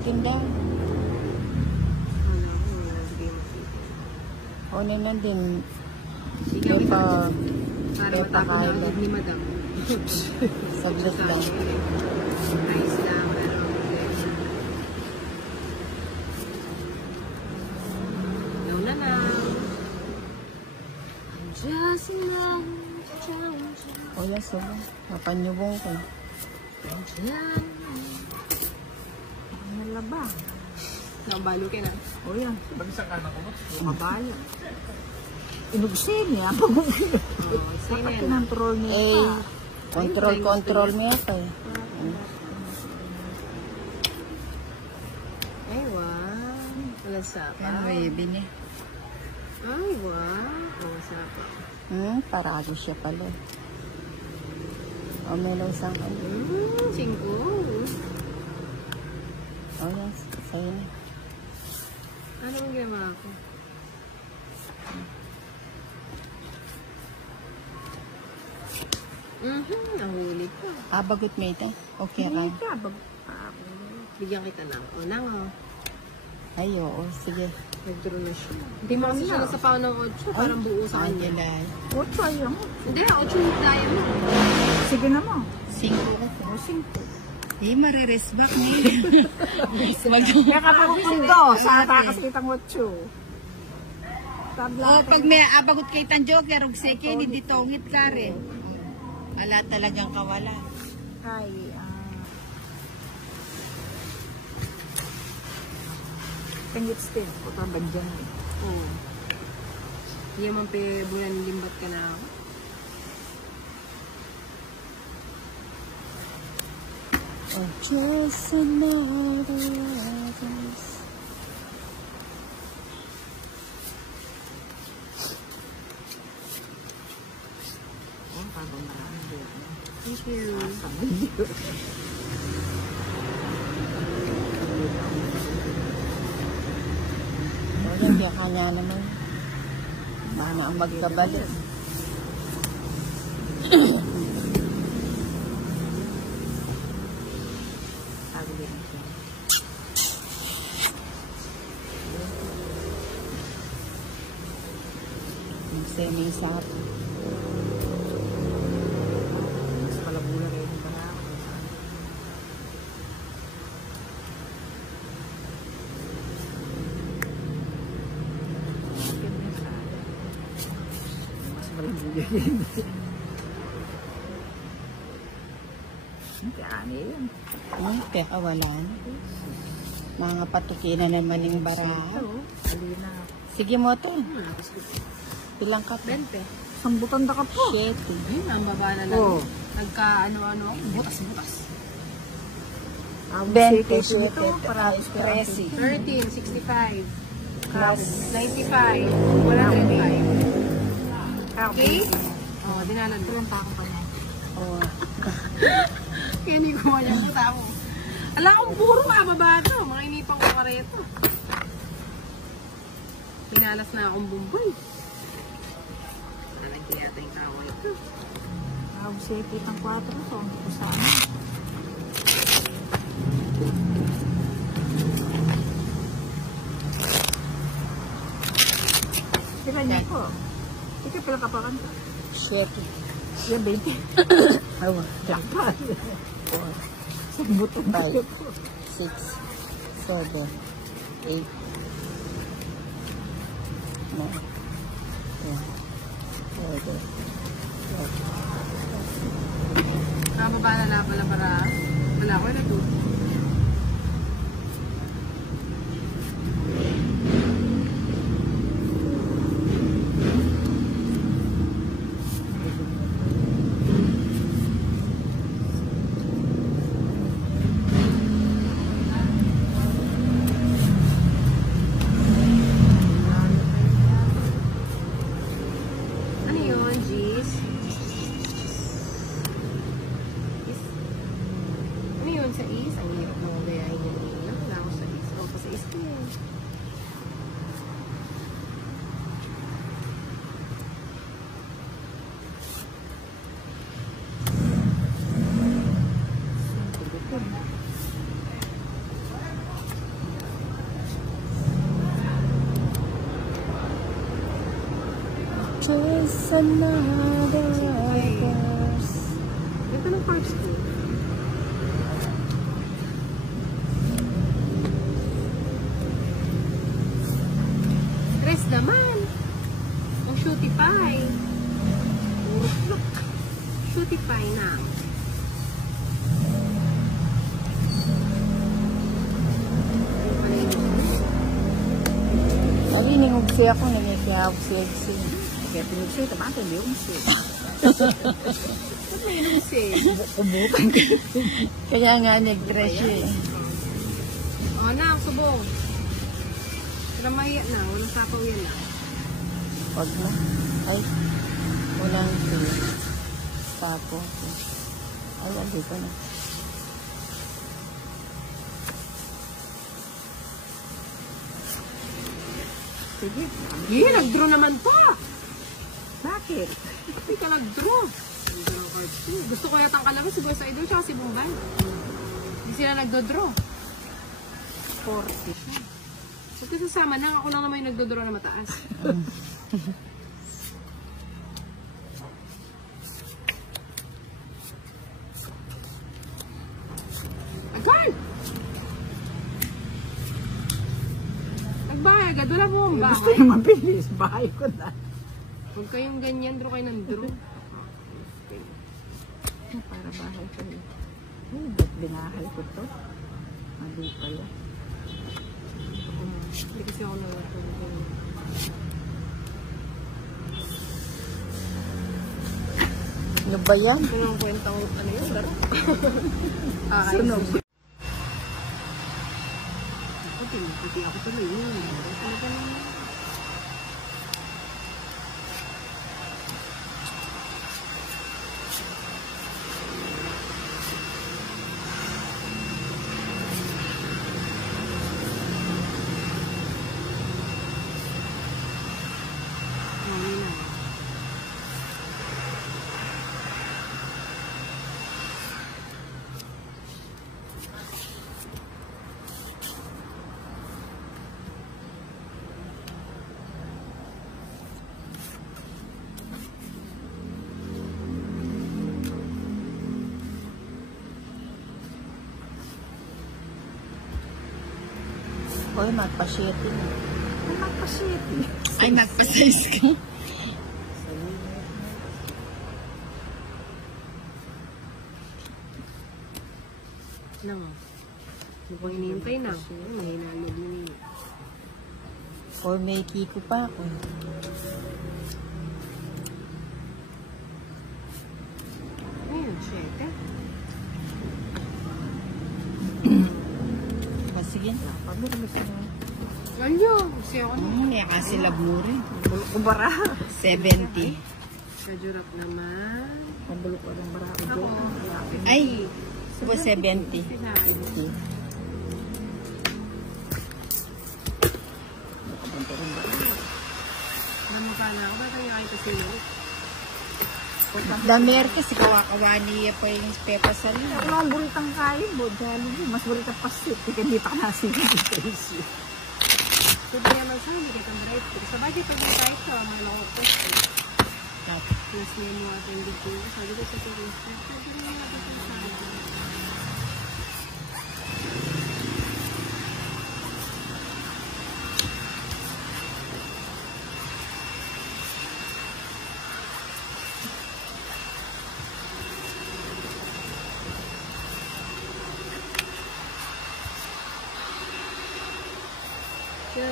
magtinda. Kunin na din. Sige, Pa, para matapon na agad ni madam. sablit lang. Nice na, pero no na na. I'm just in love. O yes, o. Mapanyubong ko. Nalaba. Nakabalo ka na. O yan. Bagsak ka na ko ba? Makabalo. Inugsin niya. Saka kinontrol niya. Eh, control mo yata eh. Ay, wow. Malasapa. Yan, baby niya. Ay, wow. Malasapa. Parado siya pala. O, may lausang ka. 5. O, yan. Sa'yo na. Ano ang ginawa ko? Nahuli ko. Bagot mo ito. Okay ka. Bigyan kita lang. O, nang o. Ay, oo. Sige. Nag-draw na siya. Hindi mo kasi siya nasa pao ng 8. Parang buo sa kanya. Angelay. 8 ayaw mo. Hindi, 8 yung daya mo. Sige naman. 5 ka. O 5. Eh, mariresback na yun. Kaya kapag pundo, sa takas kitang 8. Pag may abagot kay tan joker, og second, hindi tongit ka rin. Wala talagang kawala. Ay, pangit still. Puta ba dyan eh. Oo. Hindi naman bulan limbat ka na ako. Oh, just another rose. Oh, parang marami dito. Thank you. O yan, biya ka niya naman. Mana ang magkabalik. Sabi din siya. Semi-sap. Mas palabula rin yung banako. Mas palabula rin. Hindi, ano yun? Teka, wala na. Mga patuki na naman yung bara. Ito, alina. Sige mo ito. Ilang ka pa? 20. Sambutan da ka po. 7. Yun, ang baba na lang. Oo. Nagka-ano-ano, butas-butas. 20, ito, para Presi. 13, 65. Plus 95. 105. Okay? Oo, dinanan ko. pa ako pa na. Oh. Kaya hindi ko kanya po tao. Alam kong puro mababa ito. Mga inipang ko kareto. Pinalas na akong bumbay. Nalagyan yata yung tawal ito. Ako siya ipitang 4, so ang ko sana. Sila niya ko. Ito pala kapakan. 7. Yan, 20. Awa. Dapat. 4, Sambutan da 5, ka po. 6, 7, 8, 9, 10, 11, 12. Nakababa na lang pala para wala ko na ito. Ano yun, Gis? Ano yun sa is? another course. Ito ng parks ko. Dress naman. Ang shooty pie. Look. Shooty pie na. Lagi ningog siya ako, nangikiyawag siya siya. Kaya pinag siya, tamang hindi yung siya. Ba't may inusi? Kubukan ka. Kaya nga nag-dress siya eh. O na, ang subong. Pero mahiya na. Walang sapaw yan na. Wag na. Ay, walang siya. Tapo. Ay, andi ko na. Sige. Nag-draw naman to. Bakit? Hindi ka nag-draw. Gusto ko yata ang kalaban si Boy sa Idol tsaka si Bombay. Hindi sila nagdo-draw. 40. Huwag ka sasama na. Ako lang naman yung nagdo-draw na mataas. Agad! Nagbayag. Wala mo ang Gusto bahay. yung mabilis. Bahay ko na. Huwag kayong ganyan. Draw kayo ng draw. Para bahay ko yun. Ay, ba't binahay ko to? Mali pala. Hindi kasi ako nalatuloy. Ano ba yan? Ano ang kwentang ano yun? Laro? Sunog. Pati ako tuloy yun. Talaga naman. Hoy, magpa-shitty na. Ay, magpa-shitty. Ay, nagpa-size ka. Ano nga? Mukhang hinihintay na. Mahina ang loob niya. Or may kiko pa ako. Ayun, syete. Sige na. Pabor mo siya. Ganyo! Kasi ako na. May kasi laburo rin. Kubara. 70. Kajurap naman. Pabulok ko ng bara. Ako. Ay, po 70. Sinabi. Namukana ako. Ba't ang yakin kasi no? Damer kasi kawakawani pa yung pepa sa lina. Ako ang buritang kain mo. Dahil mas burita pasit. Kaya hindi pa nasili dito. Sabi naman sa hindi kitang drive thru. Sa bagay pag yung drive thru, may mga post. Plus may mga attended ko. Sabi ko sa service. Sabi ko mga attended sa akin.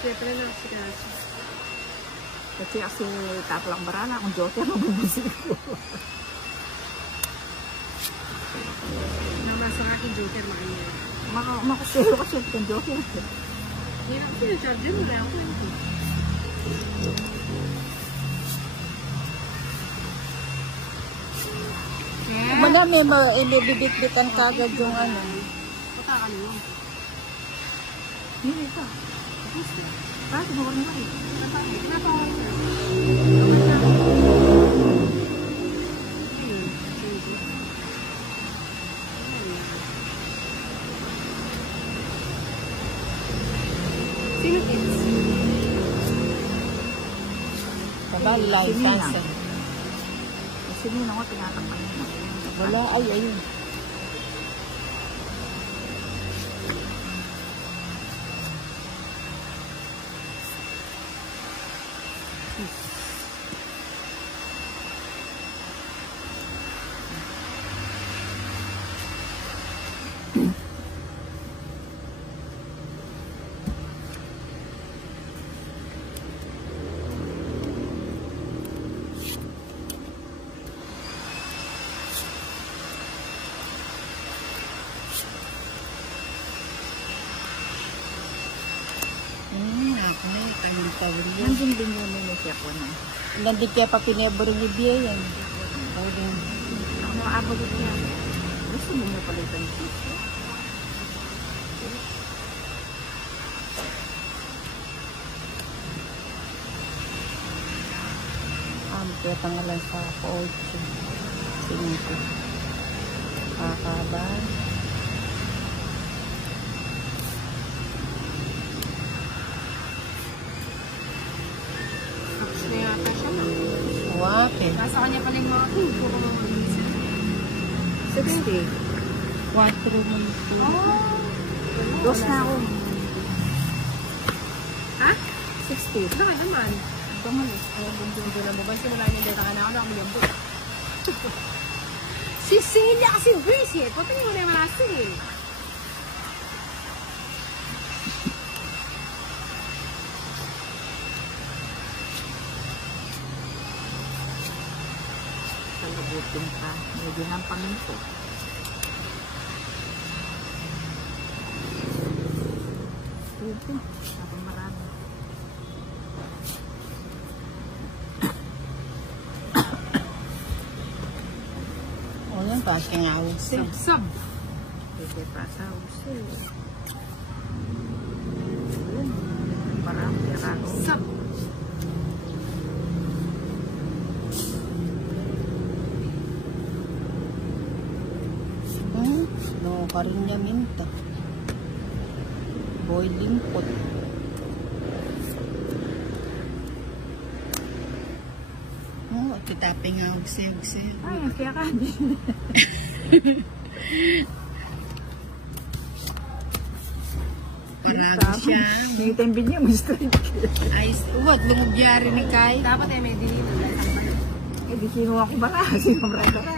Siyempre na si Kaso. Kasi kasi taplang barana. Kung joker, mabubusin ko. Namasa ka akin joker makanya. Makasero kasi yung joker. Hindi na kasi yung-charger mo dahil ako ito. Madami, ibibit-bitan kagad yung ano. Patakan mo. Hindi ito. Bakit mo rin kayo? Napawag na. Sino kids? Kabal lang, Sige na. tansan. Sinino ko, tinatakpan niya. Wala, ay, ayun. Ako na yung tayong tawar yan. Nandun din yun yung siya ko na. Nandun kaya pa pinebro ni Bia yan. Ako maabot niya. Gusto mo na pala yung tito. Kaya tangalan sa 8. 5. Kakaba. Tapos na yata siya. Wake. Nasa kanya pala yung mga puro mga isip. 60. 4 man. Dos na ako. Ha? 60. Bakit naman? Tumalis. Bundundo na mo ba? Simula niya dito ka na ako nakakalimbot. Si Celia kasi visit. Pati mo na yung malasi eh. Talabutin ka. Medyo ng paminto. Ito. Ako marami. O yan, kasi nga usi. Sab-sab. Pwede pa sa uso. Yun. Marami ako. Sab. No, karinya minta. Boiling pot. Oh, kitapin nga ugse-ugse. Ay, kaya ka din. Parago siya. May tembin niya, may straight. Ay, uwag, lumubyari ni Kai. Dapat eh may dinido. Eh, di kinuha ko bara. Sinumra bara.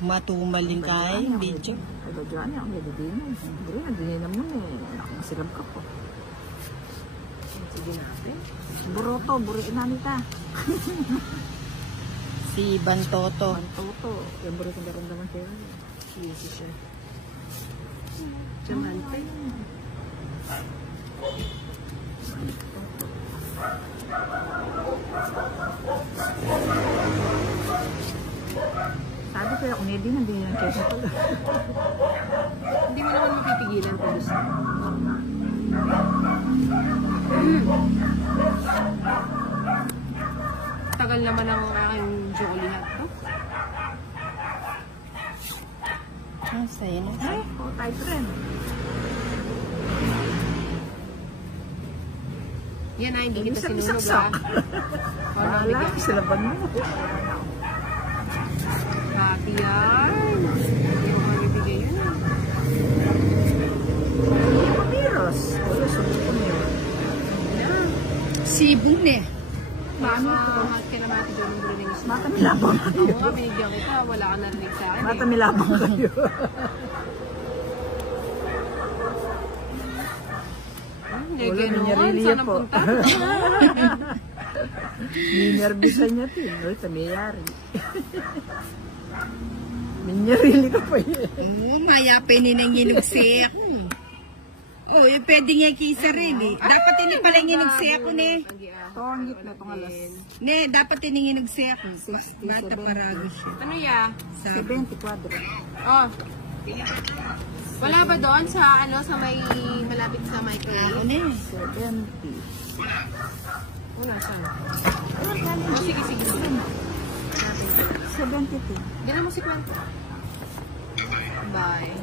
Matumaling Kai, video. Ay, dyan niya. Ang yadidino. Hindi, nadinin naman eh. Nakasilab ka po. Sige natin. Buroto, buriin na nita. Si Bantoto. Pantoto. Yung buroto na ramdaman siya. Easy siya. Diamante. Sabi ko, kung hindi, hindi lang kesa pala. Hindi mo naman mapipigilan kung gusto. Tagal naman ang aking Jolie hotdog. Ang saya na. Ay, oh, type rin. Yan na, hindi kita Isang sinunog saksak. ah. Wala, silaban mo. Happy yan. Hindi mo mabibigay yun ah. Papiros. Uy, sulit ko niyo. Yeah. Sibon eh. Mahat ka na mati doon ng bruning gusto. Matamilabang Oo kayo. nga, binigyan kita. Wala ka narinig sa akin eh. Matamilabang kayo. Hindi, Wala gano'n. niya Saan ang po. punta? Ninerbisan niya ito. Uy, tamiyari. Minyarili ka pa yun. Oo, mayapin ni nang ginugsi ako. Oh, yung pwede nga kisa rin eh. Dapat ini pala ginugsi ako ne. Ito ang gitna itong alas. Ne, dapat ini ginugsi ako. Bata parago siya. Ano ya? Sabi. 74. Oh. Wala ba doon sa ano sa may malapit sa microwave? Ako ne. 70. Wala saan? Oh, sige, sige. 72. Ganun mo si Kwento. Bye.